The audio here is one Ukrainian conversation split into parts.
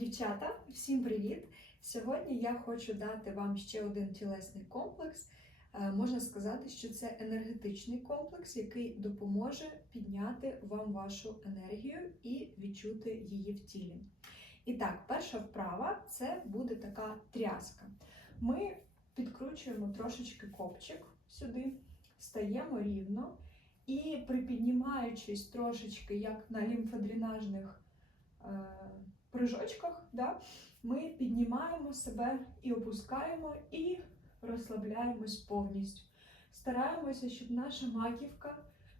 Дівчата, всім привіт! Сьогодні я хочу дати вам ще один тілесний комплекс. Е, Можна сказати, що це енергетичний комплекс, який допоможе підняти вам вашу енергію і відчути її в тілі. І так, перша вправа це буде така тряска. Ми підкручуємо трошечки копчик сюди, стаємо рівно і припіднімаючись трошечки, як на лімфодренажних е, прыжочках, да, ми піднімаємо себе і опускаємо, і розслабляємось повністю. Стараємося, щоб наша маківка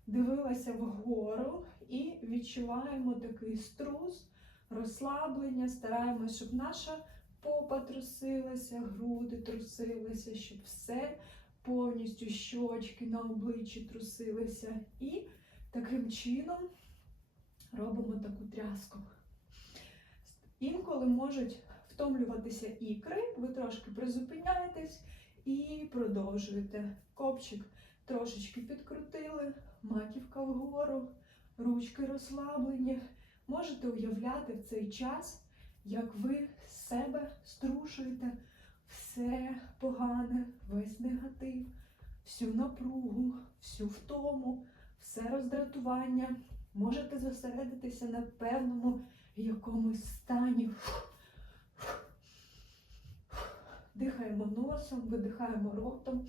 дивилася вгору і відчуваємо такий струс, розслаблення. Стараємося, щоб наша попа трусилася, груди трусилися, щоб все повністю щочки на обличчі трусилися. І таким чином робимо таку тряску. Інколи можуть втомлюватися ікри, ви трошки призупиняєтесь і продовжуєте. Копчик трошечки підкрутили, маківка вгору, ручки розслаблені. Можете уявляти в цей час, як ви з себе струшуєте все погане, весь негатив, всю напругу, всю втому, все роздратування. Можете зосередитися на певному якомусь стані. Дихаємо носом, видихаємо ротом.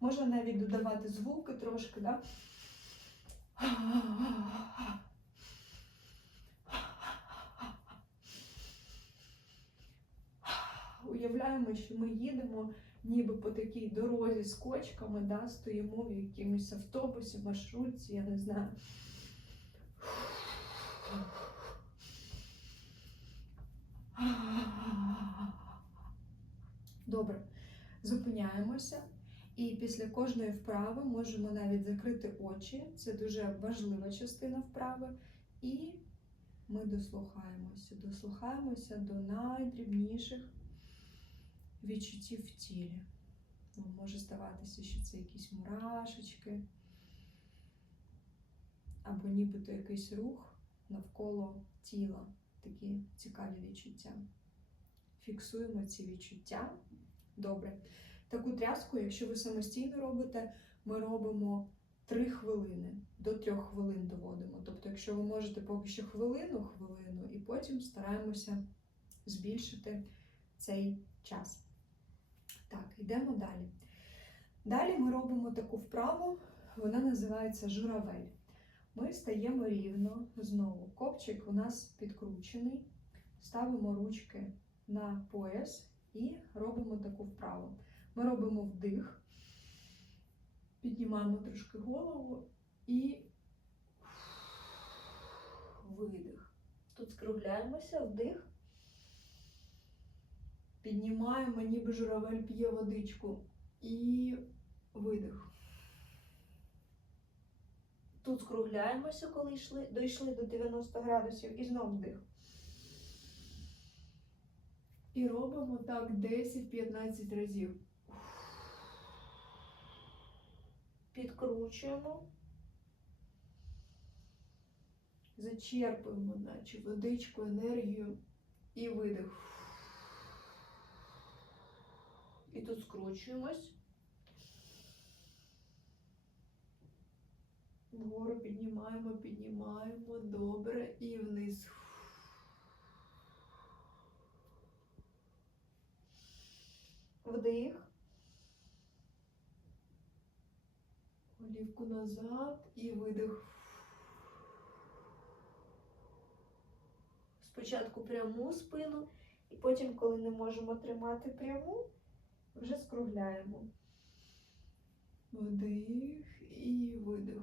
Можна навіть додавати звуки трошки, да? Уявляємо, що ми їдемо ніби по такій дорозі з кочками, да, стоїмо в якомусь автобусі, маршрутці, я не знаю. Добре, зупиняємося. І після кожної вправи можемо навіть закрити очі. Це дуже важлива частина вправи. І ми дослухаємося. Дослухаємося до найдрібніших відчуттів в тілі. Ну, Може здаватися, що це якісь мурашечки, або нібито якийсь рух навколо тіла. Такі цікаві відчуття. Фіксуємо ці відчуття. Добре. Таку тряску, якщо ви самостійно робите, ми робимо 3 хвилини, до 3 хвилин доводимо. Тобто, якщо ви можете поки що хвилину, хвилину, і потім стараємося збільшити цей час. Так, йдемо далі. Далі ми робимо таку вправу, вона називається журавель. Ми стаємо рівно знову. Копчик у нас підкручений, ставимо ручки на пояс і робимо таку вправу. Ми робимо вдих, піднімаємо трошки голову і видих. Тут скругляємося, вдих. Піднімаємо, ніби журавель п'є водичку. І видих. Тут скругляємося, коли йшли, дійшли до 90 градусів, і знову вдих. І робимо так 10-15 разів. Підкручуємо. Зачерпуємо, наче водичку, енергію і видих. І тут скручуємось. Вгору піднімаємо, піднімаємо, добре, і вниз. Вдих. Голівку назад і видих. Спочатку пряму спину, і потім, коли не можемо тримати пряму, скругляємо. Вдих і видих.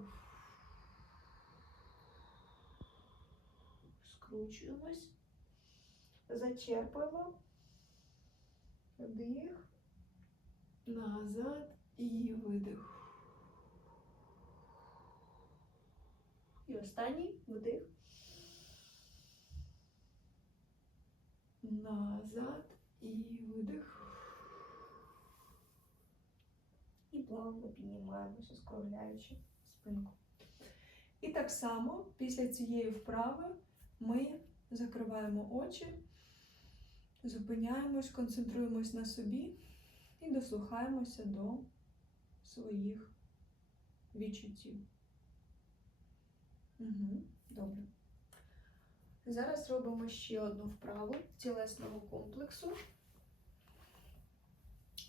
Скручуємось. Зачерпуємо. Вдих. Назад і видих. І останній вдих. Назад і видих. І плавно піднімаємося, скругляючи спинку. І так само після цієї вправи ми закриваємо очі, зупиняємось, концентруємось на собі і дослухаємося до своїх відчуттів. Угу, добре. Зараз робимо ще одну вправу тілесного комплексу.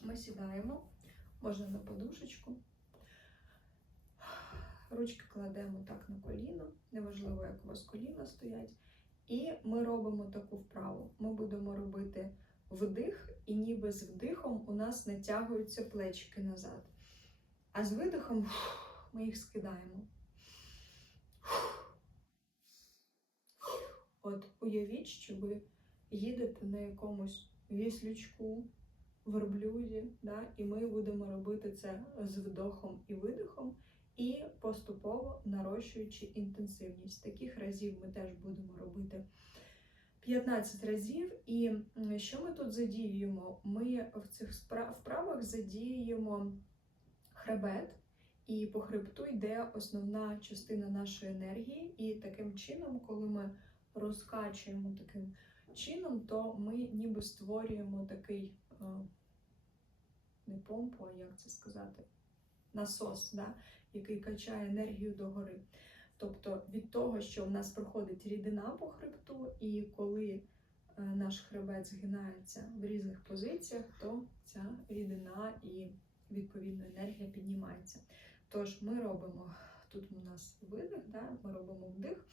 Ми сідаємо, можна на подушечку. Ручки кладемо так на коліно, неважливо, як у вас коліна стоять. І ми робимо таку вправу. Ми будемо робити вдих, і ніби з вдихом у нас натягуються плечики назад. А з видихом ми їх скидаємо. От уявіть, що ви їдете на якомусь віслючку, верблюді, да? і ми будемо робити це з вдохом і видихом, і поступово нарощуючи інтенсивність. Таких разів ми теж будемо робити 15 разів. І що ми тут задіюємо? Ми в цих вправах задіюємо хребет. І по хребту йде основна частина нашої енергії, і таким чином, коли ми розкачуємо таким чином, то ми ніби створюємо такий е, не помпу, а як це сказати, насос, да? який качає енергію догори. Тобто від того, що в нас проходить рідина по хребту, і коли е, наш хребет згинається в різних позиціях, то ця рідина і відповідно енергія піднімається. Тож ми робимо тут у нас видих, да? ми робимо вдих. Видих.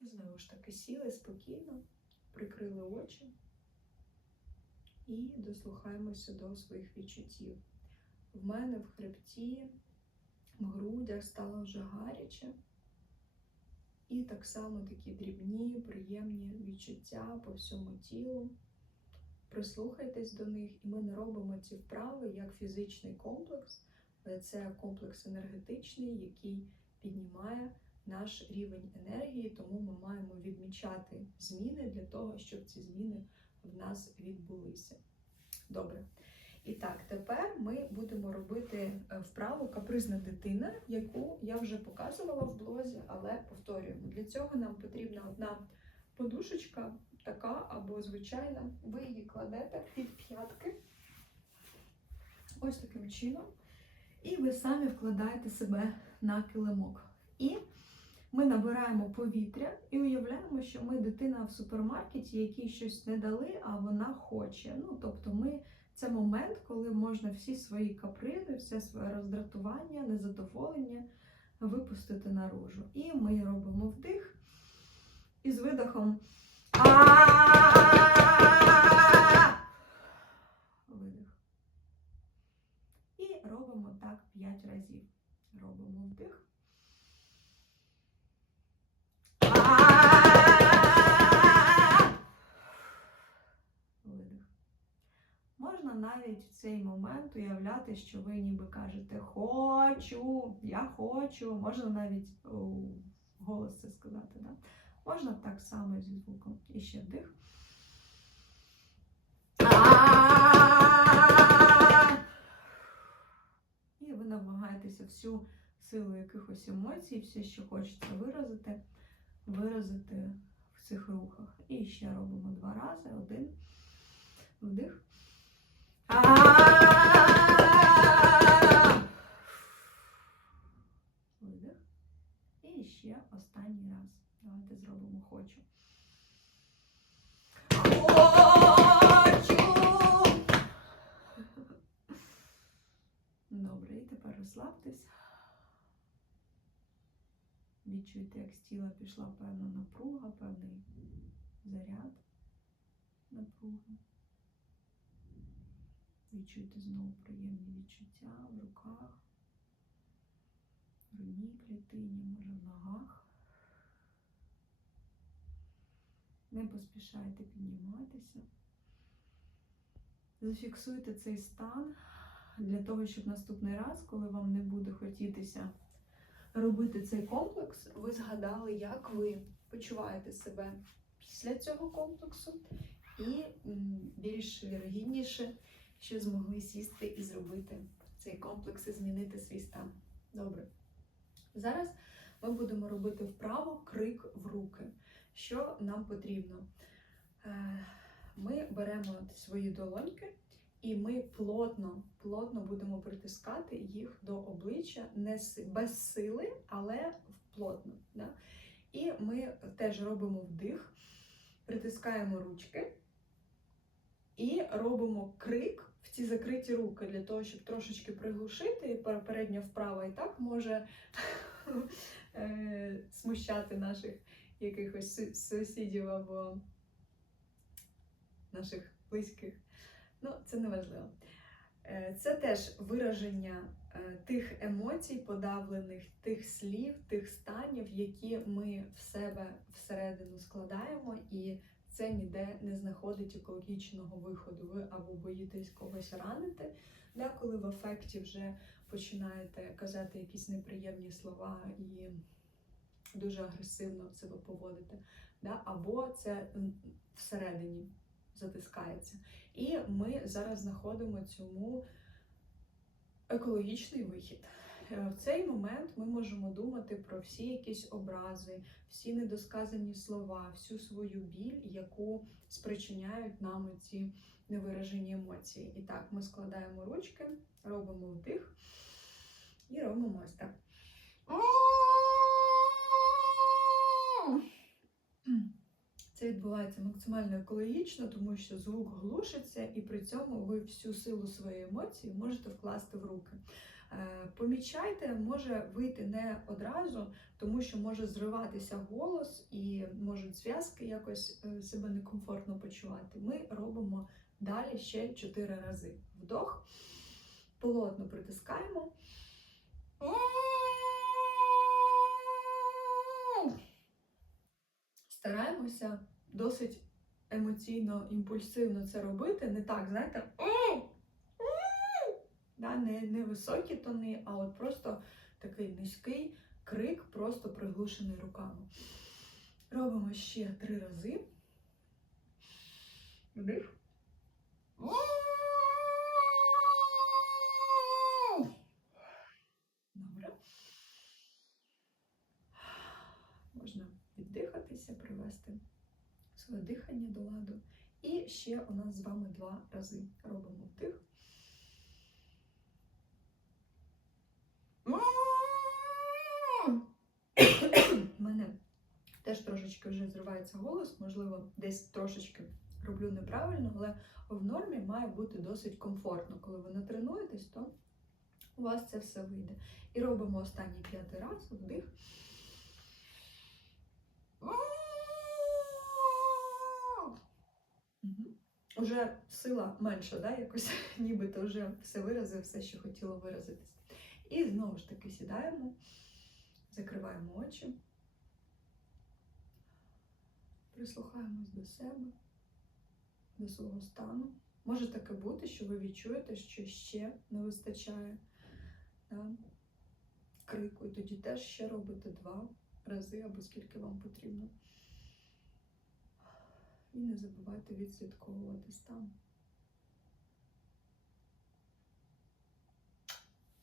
І знову ж таки сіли спокійно, прикрили очі і дослухаємося до своїх відчуттів. В мене в хребті, в грудях стало вже гаряче. І так само такі дрібні, приємні відчуття по всьому тілу. Прислухайтесь до них, і ми не робимо ці вправи як фізичний комплекс. але Це комплекс енергетичний, який піднімає наш рівень енергії, тому ми маємо відмічати зміни для того, щоб ці зміни в нас відбулися. Добре. І так, тепер ми будемо робити е, вправу капризна дитина, яку я вже показувала в блозі, але повторюємо. Для цього нам потрібна одна подушечка, така або звичайна. Ви її кладете під п'ятки. Ось таким чином. І ви самі вкладаєте себе на килимок. І ми набираємо повітря і уявляємо, що ми дитина в супермаркеті, якій щось не дали, а вона хоче. Ну, тобто, ми це момент, коли можна всі свої капризи, все своє роздратування, незадоволення випустити наружу. І ми робимо вдих і з видихом. Видих. І робимо так 5 разів. Робимо вдих. Можна навіть в цей момент уявляти, що ви ніби кажете Хочу, я хочу. Можна навіть голос це сказати. Да? Можна так само зі звуком. І ще вдих. І ви намагаєтеся всю силу якихось емоцій, все, що хочеться виразити, виразити в цих рухах. І ще робимо два рази. Один. Вдих. Видих. І ще останній раз. Давайте зробимо хочу. Хочу. Добре, і тепер розслабтесь. Відчуйте, як з тіла пішла певна напруга, певний заряд напруги. Відчуйте знову приємні відчуття в руках, в грудній клітині, може в ногах. Не поспішайте підніматися. Зафіксуйте цей стан для того, щоб наступний раз, коли вам не буде хотітися робити цей комплекс, ви згадали, як ви почуваєте себе після цього комплексу, і більш вірогідніше, що змогли сісти і зробити цей комплекс і змінити свій стан. Добре. Зараз ми будемо робити вправо крик в руки. Що нам потрібно? Е, Ми беремо свої долоньки і ми плотно, плотно будемо притискати їх до обличчя, не без сили, але плотно. Да? І ми теж робимо вдих, притискаємо ручки і робимо крик в ці закриті руки для того, щоб трошечки приглушити, і передня вправа і так може е, смущати наших якихось сусідів або наших близьких. Ну, це не важливо. Е, Це теж вираження е, тих емоцій, подавлених, тих слів, тих станів, які ми в себе всередину складаємо, і це ніде не знаходить екологічного виходу. Ви або боїтесь когось ранити, да, коли в ефекті вже починаєте казати якісь неприємні слова і дуже агресивно себе поводите, да, або це всередині затискається. І ми зараз знаходимо цьому екологічний вихід. Е, В цей момент ми можемо думати про всі якісь образи, всі недосказані слова, всю свою біль, яку спричиняють нам ці невиражені емоції. І так, ми складаємо ручки, робимо вдих і робимо ось так. Це відбувається максимально екологічно, тому що звук глушиться, і при цьому ви всю силу своєї емоції можете вкласти в руки. Е, Помічайте, може вийти не одразу, тому що може зриватися голос і можуть зв'язки якось е, себе некомфортно почувати. Ми робимо далі ще 4 рази. Вдох, плотно притискаємо. Стараємося досить емоційно, імпульсивно це робити. Не так, знаєте, да, не, не високі тони, а от просто такий низький крик, просто приглушений руками. Робимо ще три рази. Вдих. Добре. Можна віддихатися, привести своє дихання до ладу. І ще у нас з вами два рази робимо вдих. Мене теж трошечки вже зривається голос, можливо, десь трошечки роблю неправильно, але в нормі має бути досить комфортно. Коли ви не тренуєтесь, то у вас це все вийде. І робимо останній п'ятий раз вдих. Уже сила менша, да, якось нібито вже все виразив, все, що хотіло виразитись. І знову ж таки сідаємо, закриваємо очі, прислухаємось до себе, до свого стану. Може таке бути, що ви відчуєте, що ще не вистачає да, крику, і тоді теж ще робите два рази або скільки вам потрібно. І не забувайте відслідковувати стан.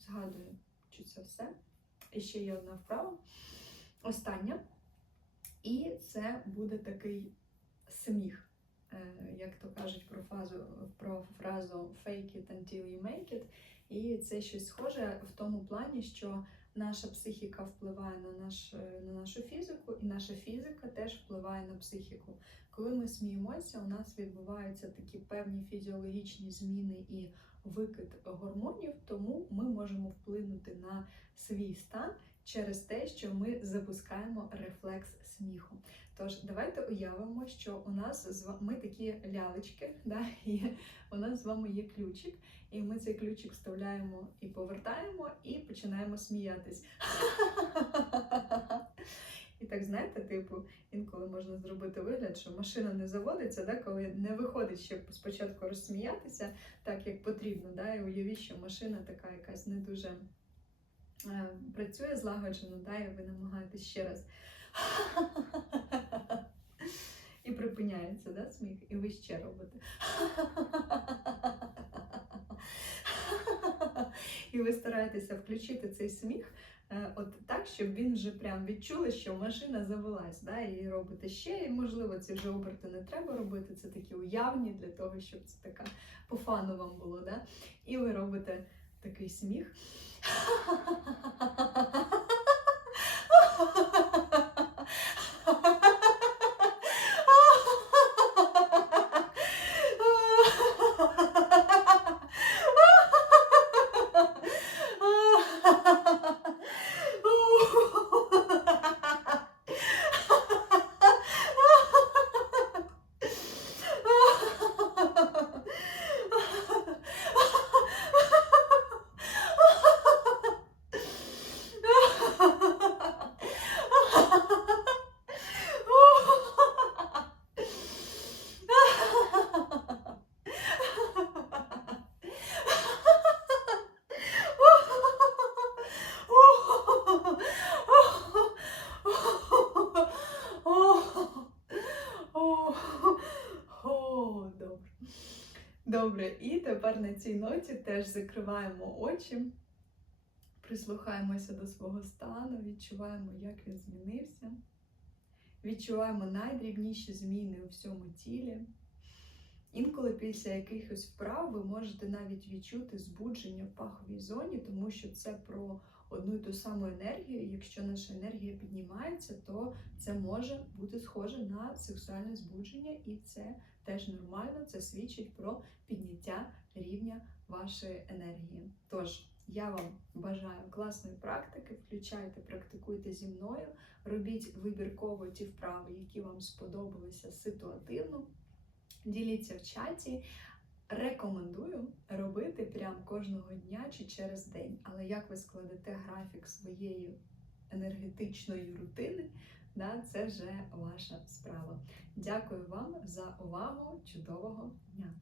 Згадую, чи це все. І ще є одна вправа. Остання. І це буде такий сміх. Е, Як то кажуть про фразу, про фразу fake it until you make it. І це щось схоже в тому плані, що наша психіка впливає на, наш, на нашу фізику, і наша фізика теж впливає на психіку. Коли ми сміємося, у нас відбуваються такі певні фізіологічні зміни і викид гормонів, тому ми можемо вплинути на свій стан через те, що ми запускаємо рефлекс сміху. Тож давайте уявимо, що у нас з ва- ми такі лялечки, да, і у нас з вами є ключик, і ми цей ключик вставляємо і повертаємо, і починаємо сміятись. І так, знаєте, типу, інколи можна зробити вигляд, що машина не заводиться, да, коли не виходить ще спочатку розсміятися так, як потрібно. Да, і уявіть, що машина така якась не дуже е, працює злагоджено, да, і ви намагаєтесь ще раз. І припиняється да, сміх, і ви ще робите. І ви стараєтеся включити цей сміх от так, щоб він вже прям відчули, що машина завелась, да, і робите ще, і можливо ці вже оберти не треба робити, це такі уявні для того, щоб це така по фану вам було. Да? І ви робите такий сміх. Добре, і тепер на цій ноті теж закриваємо очі, прислухаємося до свого стану, відчуваємо, як він змінився. Відчуваємо найдрібніші зміни у всьому тілі. Інколи після якихось вправ ви можете навіть відчути збудження в паховій зоні, тому що це про одну і ту саму енергію. Якщо наша енергія піднімається, то це може бути схоже на сексуальне збудження, і це теж нормально. Це свідчить про підняття рівня вашої енергії. Тож я вам бажаю класної практики. Включайте, практикуйте зі мною, робіть вибірково ті вправи, які вам сподобалися ситуативно. Діліться в чаті. Рекомендую робити прям кожного дня чи через день. Але як ви складете графік своєї енергетичної рутини, да, це вже ваша справа. Дякую вам за увагу. Чудового дня!